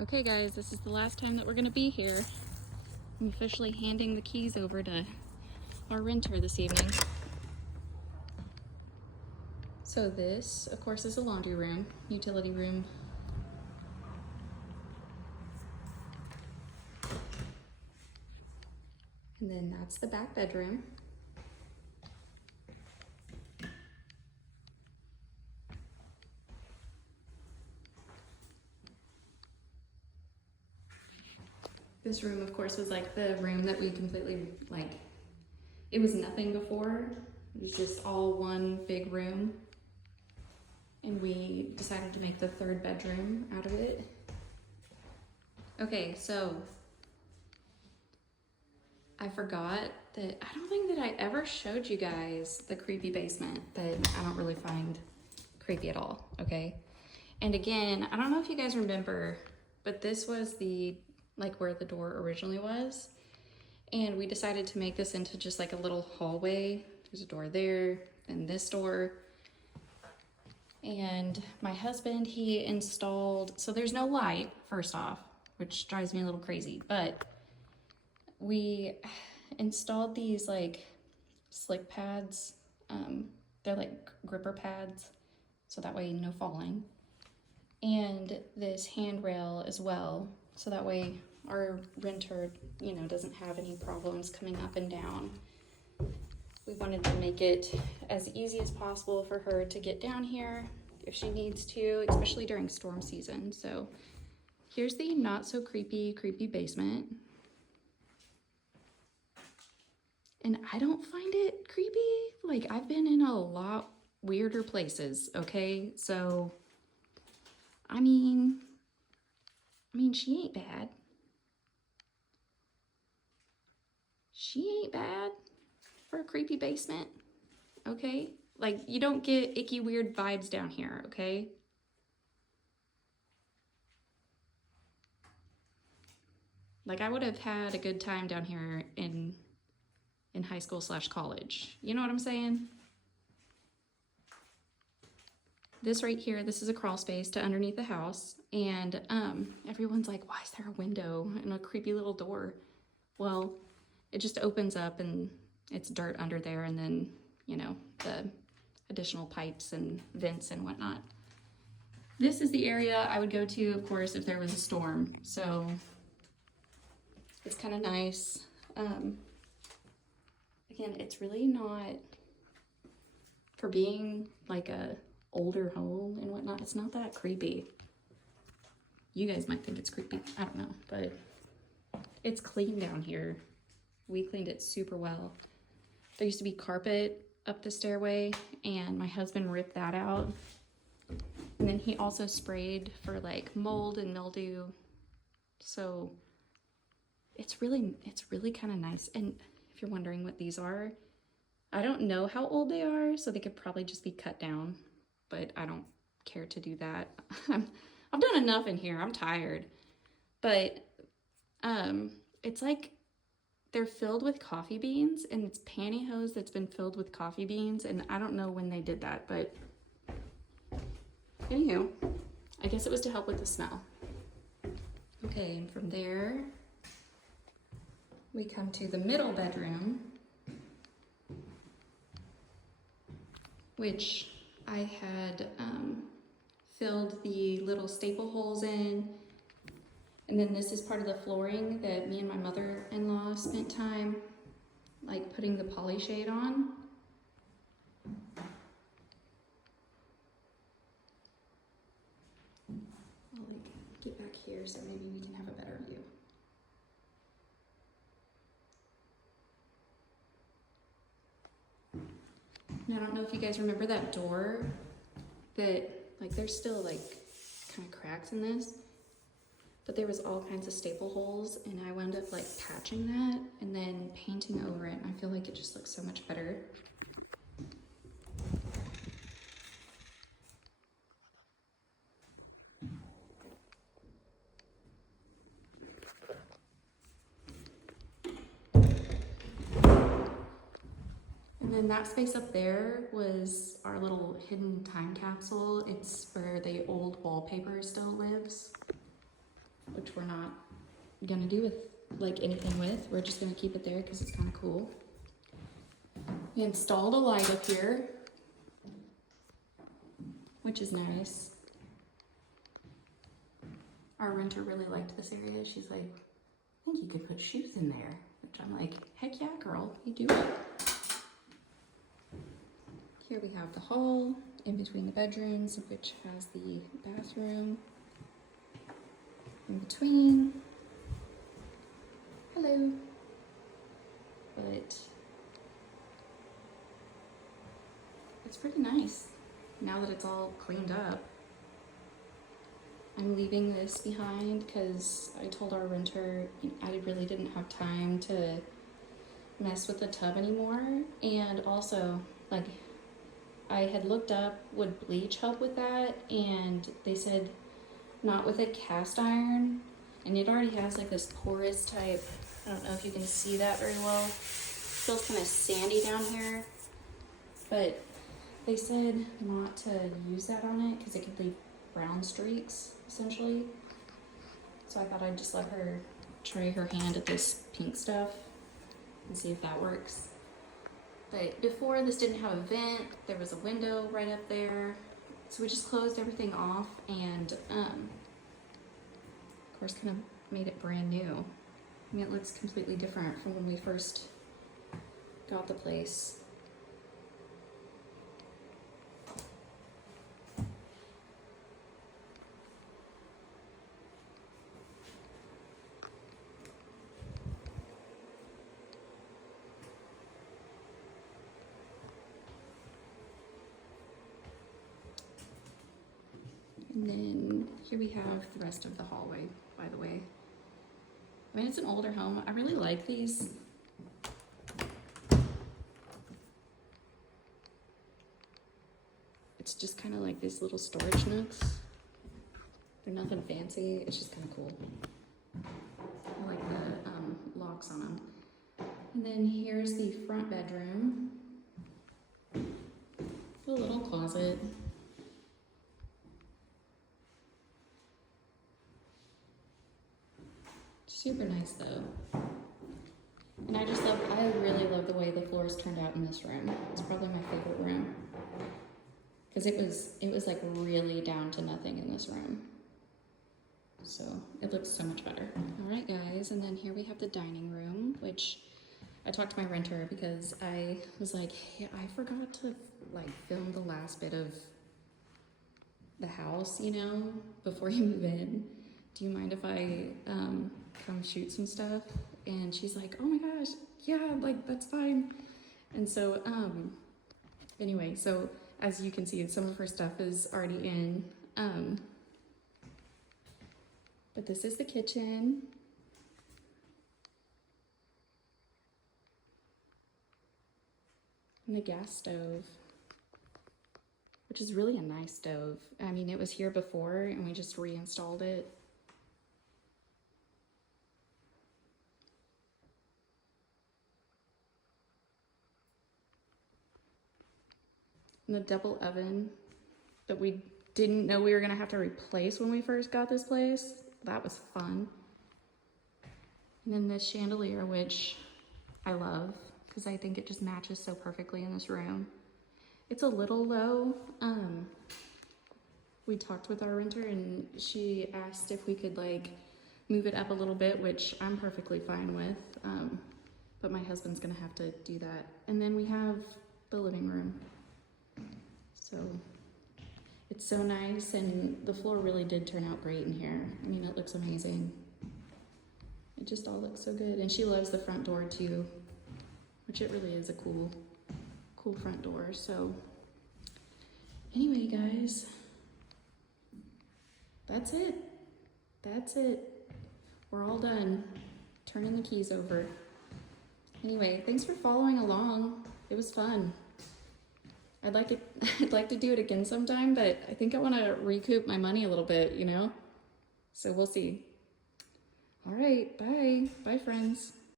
Okay guys, this is the last time that we're gonna be here. I'm officially handing the keys over to our renter this evening. So this, of course, is a laundry room, utility room. And then that's the back bedroom. This room, of course, was like the room that we completely, it was nothing before. It was just all one big room. And we decided to make the third bedroom out of it. Okay, so I forgot that I don't think that I ever showed you guys the creepy basement that I don't really find creepy at all, okay? And again, I don't know if you guys remember, but this was where the door originally was. And we decided to make this into just like a little hallway. There's a door there, and this door. And my husband, he installed, so there's no light, first off, which drives me a little crazy, but we installed these like slick pads. They're like gripper pads, so that way no falling. And this handrail as well, so that way our renter, doesn't have any problems coming up and down. We wanted to make it as easy as possible for her to get down here if she needs to, especially during storm season. So here's the not so creepy basement. And I don't find it creepy. Like, I've been in a lot weirder places, okay? So, I mean, she ain't bad. She ain't bad for a creepy basement, okay? Like, you don't get icky, weird vibes down here, okay? Like, I would have had a good time down here in high school / college. You know what I'm saying? This right here, this is a crawl space to underneath the house. And everyone's like, why is there a window and a creepy little door? Well, it just opens up and it's dirt under there, and then, the additional pipes and vents and whatnot. This is the area I would go to, of course, if there was a storm. So it's kind of nice. Again, it's really not, for being like a older home and whatnot, it's not that creepy. You guys might think it's creepy, I don't know, but it's clean down here. We cleaned it super well. There used to be carpet up the stairway, and my husband ripped that out. And then he also sprayed for like mold and mildew. So it's really kind of nice. And if you're wondering what these are, I don't know how old they are, so they could probably just be cut down, but I don't care to do that. I've done enough in here, I'm tired. But it's like they're filled with coffee beans, and it's pantyhose that's been filled with coffee beans, and I don't know when they did that, but anywho, I guess it was to help with the smell. Okay, and from there, we come to the middle bedroom, which I had filled the little staple holes in. And then this is part of the flooring that me and my mother-in-law spent time like putting the poly shade on. I'll like get back here so maybe we can have a better view. And I don't know if you guys remember that door that, like, there's still like kind of cracks in this, but there was all kinds of staple holes, and I wound up like patching that and then painting over it. And I feel like it just looks so much better. And then that space up there was our little hidden time capsule. It's where the old wallpaper still lives. gonna do with like anything with. We're just gonna keep it there because it's kind of cool. We installed a light up here, which is nice. Our renter really liked this area. She's like, I think you could put shoes in there. Which I'm like, heck yeah, girl, you do it. Here we have the hall in between the bedrooms, which has the bathroom in between. Hello. But it's pretty nice now that it's all cleaned up. I'm leaving this behind because I told our renter I really didn't have time to mess with the tub anymore. And also, like, I had looked up, would bleach help with that? And they said not with a cast iron. And it already has like this porous type, I don't know if you can see that very well. It feels kind of sandy down here. But they said not to use that on it because it could leave brown streaks, essentially. So I thought I'd just let her try her hand at this pink stuff and see if that works. But before, this didn't have a vent. There was a window right up there. So we just closed everything off and, of course, kind of made it brand new. I mean, it looks completely different from when we first got the place. And then here we have the rest of the hallway, by the way. I mean, it's an older home. I really like these. It's just kind of like these little storage nooks. They're nothing fancy. It's just kind of cool. I like the locks on them. And then here's the front bedroom. A little closet. Super nice though. And I really love the way the floors turned out in this room. It's probably my favorite room. Because it was like really down to nothing in this room. So it looks so much better. All right guys, and then here we have the dining room, which I talked to my renter because I was like, hey, I forgot to like film the last bit of the house, you know, before you move in. Do you mind if I come shoot some stuff? And she's like, oh my gosh, yeah, like that's fine. And so anyway, so as you can see, some of her stuff is already in. But this is the kitchen. And the gas stove, which is really a nice stove. I mean, it was here before and we just reinstalled it. And the double oven that we didn't know we were gonna have to replace when we first got this place. That was fun. And then this chandelier, which I love because I think it just matches so perfectly in this room. It's a little low. We talked with our renter and she asked if we could like move it up a little bit, which I'm perfectly fine with. But my husband's gonna have to do that. And then we have the living room. So it's so nice, and the floor really did turn out great in here. I mean, it looks amazing. It just all looks so good. And she loves the front door too, which it really is a cool front door. So anyway, guys, that's it. That's it. We're all done turning the keys over. Anyway, thanks for following along. It was fun. I'd like to do it again sometime, but I think I want to recoup my money a little bit, you know? So we'll see. All right, bye. Bye, friends.